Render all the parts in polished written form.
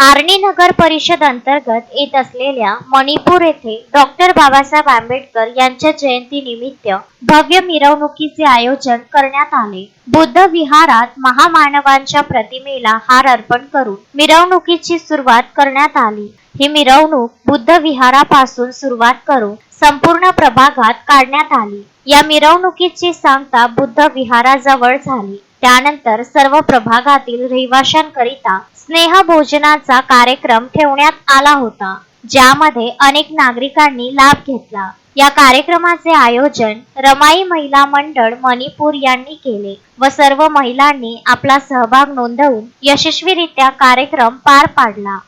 आर्णी नगर परिषद अंतर्गत येत असलेल्या मणिपूर येथे डॉक्टर बाबासाहेब आंबेडकर यांच्या जयंतीनिमित्त भव्य मिरवणुकीचे आयोजन करण्यात आले। बुद्ध विहारात महामानवांच्या प्रतिमेला हार अर्पण करून मिरवणुकीची सुरुवात करण्यात आली। ही मिरवणूक बुद्ध विहारापासून सुरुवात करून संपूर्ण प्रभागात काढण्यात आली। या मिरवणुकीची सांगता बुद्ध विहाराजवळ झाली। त्यानंतर सर्व प्रभागातील रहिवाशांकरिता स्नेह भोजनाचा कार्यक्रम ठेवण्यात आला होता, ज्यामध्ये अनेक नागरिकांनी लाभ घेतला। या कार्यक्रमाचे आयोजन रमाई महिला मंडळ मणिपूर यांनी केले व सर्व महिलांनी आपला सहभाग नोंदवून यशस्वीरित्या कार्यक्रम पार पाडला।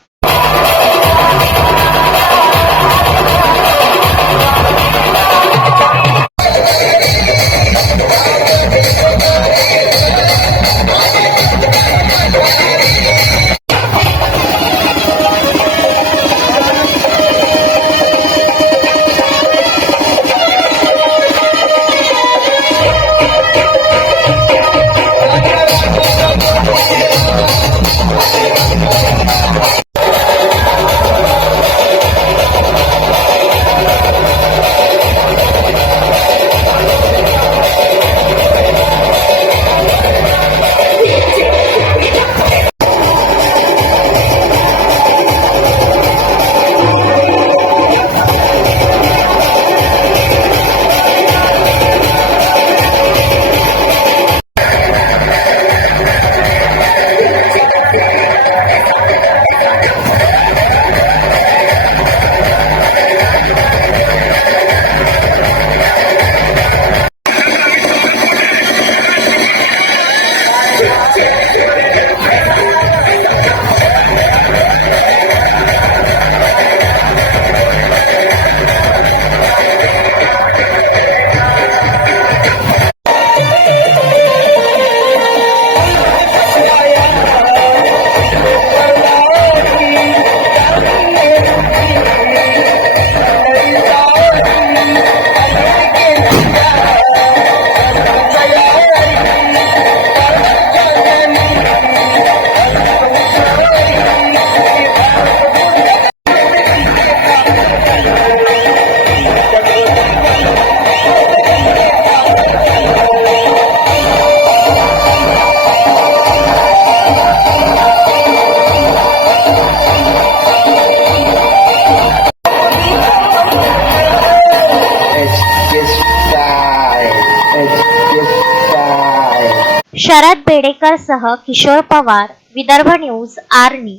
शरद बेडेकर सह किशोर पवार, विदर्भ न्यूज, आर्णी।